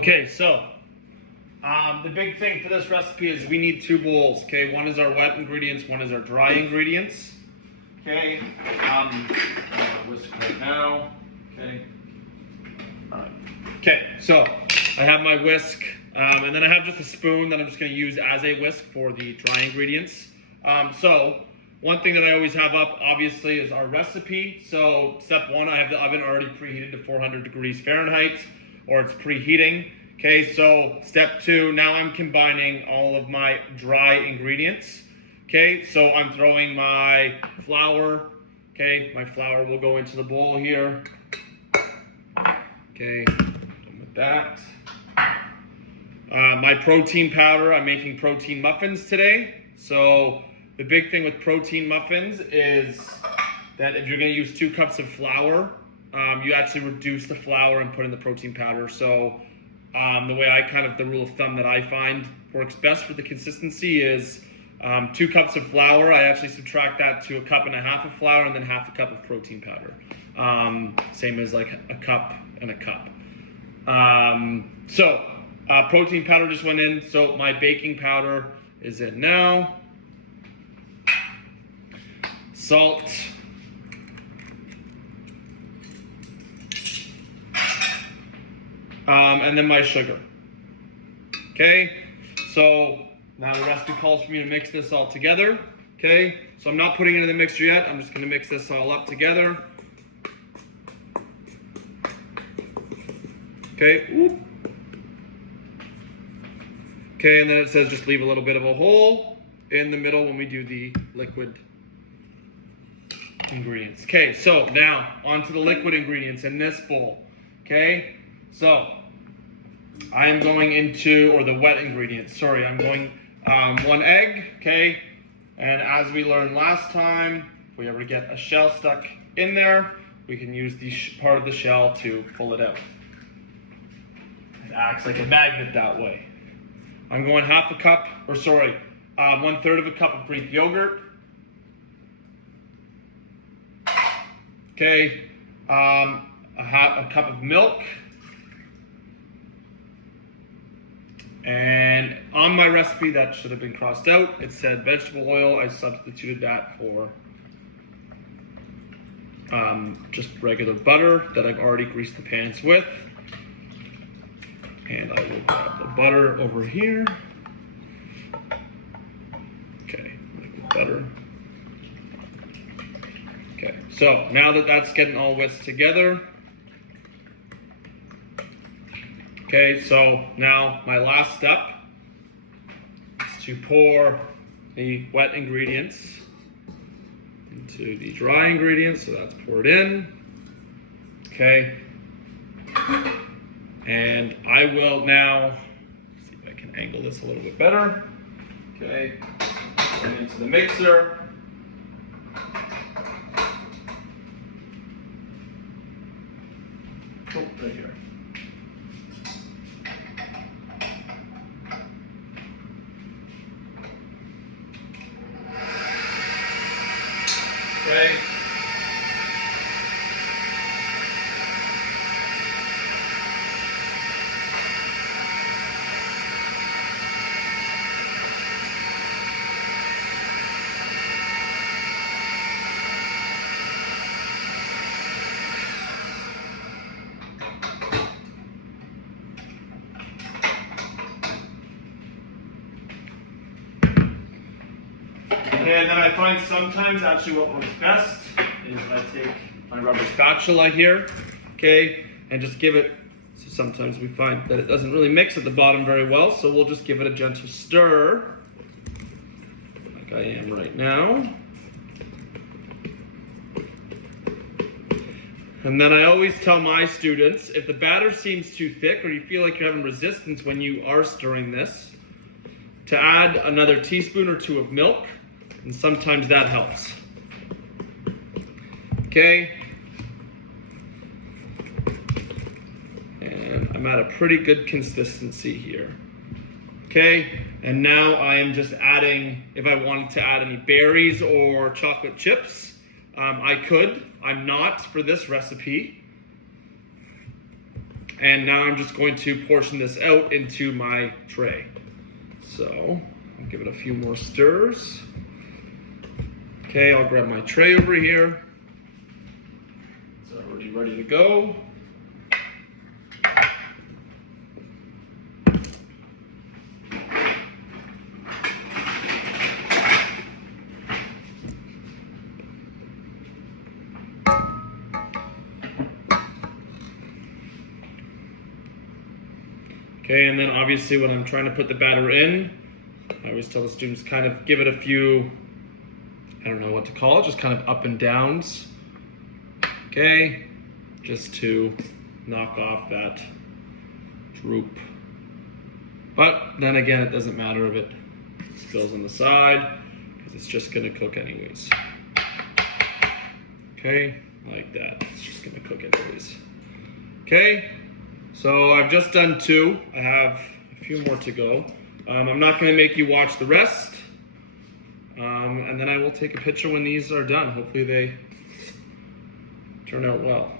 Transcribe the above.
Okay, so the big thing for this recipe is we need two bowls. Okay, one is our wet ingredients, one is our dry ingredients. Okay, whisk right now. Okay, all right. Okay, so I have my whisk, and then I have just a spoon that I'm just going to use as a whisk for the dry ingredients. So one thing that I always have up, obviously, is our recipe. So step one, I have the oven already preheated to 400 degrees Fahrenheit, or it's preheating. Okay, so step two, now I'm combining all of my dry ingredients. Okay, so I'm throwing my flour. Okay, my flour will go into the bowl here. Okay, done with that. My protein powder, I'm making protein muffins today. So the big thing with protein muffins is that if you're going to use 2 cups of flour, you actually reduce the flour and put in the protein powder. So the way the rule of thumb that I find works best for the consistency is 2 cups of flour. I actually subtract that to 1.5 cups of flour and then 1/2 cup of protein powder. Same as like a cup and a cup. Protein powder just went in. So my baking powder is in now. Salt. And then my sugar. Okay, so now the recipe calls for me to mix this all together. Okay, so I'm not putting it in the mixer yet. I'm just going to mix this all up together. Okay. Oop. Okay, and then it says just leave a little bit of a hole in the middle when we do the liquid ingredients. Okay, so now onto the liquid ingredients in this bowl. Okay, so I am going into, or the wet ingredients, sorry, I'm going 1 egg, okay, and as we learned last time, if we ever get a shell stuck in there, we can use the part of the shell to pull it out. It acts like a magnet that way. I'm going 1/3 cup of Greek yogurt. Okay, a cup of milk. And on my recipe, that should have been crossed out. It said vegetable oil. I substituted that for just regular butter that I've already greased the pans with. And I will grab the butter over here. Okay, liquid butter. Okay, so now that that's getting all whisked together, okay, so now my last step is to pour the wet ingredients into the dry ingredients. So that's poured in. Okay. And I will now, see if I can angle this a little bit better. Okay. Going into the mixer. Oh, right here. Okay. And then I find sometimes actually what works best is I take my rubber spatula here, okay, and just give it, so sometimes we find that it doesn't really mix at the bottom very well, so we'll just give it a gentle stir, like I am right now. And then I always tell my students, if the batter seems too thick or you feel like you're having resistance when you are stirring this, to add another teaspoon or 2 of milk. And sometimes that helps. Okay. And I'm at a pretty good consistency here. Okay. And now I am just adding, if I wanted to add any berries or chocolate chips, I could. I'm not for this recipe. And now I'm just going to portion this out into my tray. So I'll give it a few more stirs. Okay, I'll grab my tray over here. It's already ready to go. Okay, and then obviously when I'm trying to put the batter in, I always tell the students kind of give it a few, I don't know what to call it, just kind of up and downs. Okay, just to knock off that droop. But then again, it doesn't matter if it spills on the side, because it's just gonna cook anyways. Okay, like that, it's just gonna cook anyways. Okay. So I've just done 2. I have a few more to go. I'm not going to make you watch the rest. And then I will take a picture when these are done. Hopefully they turn out well.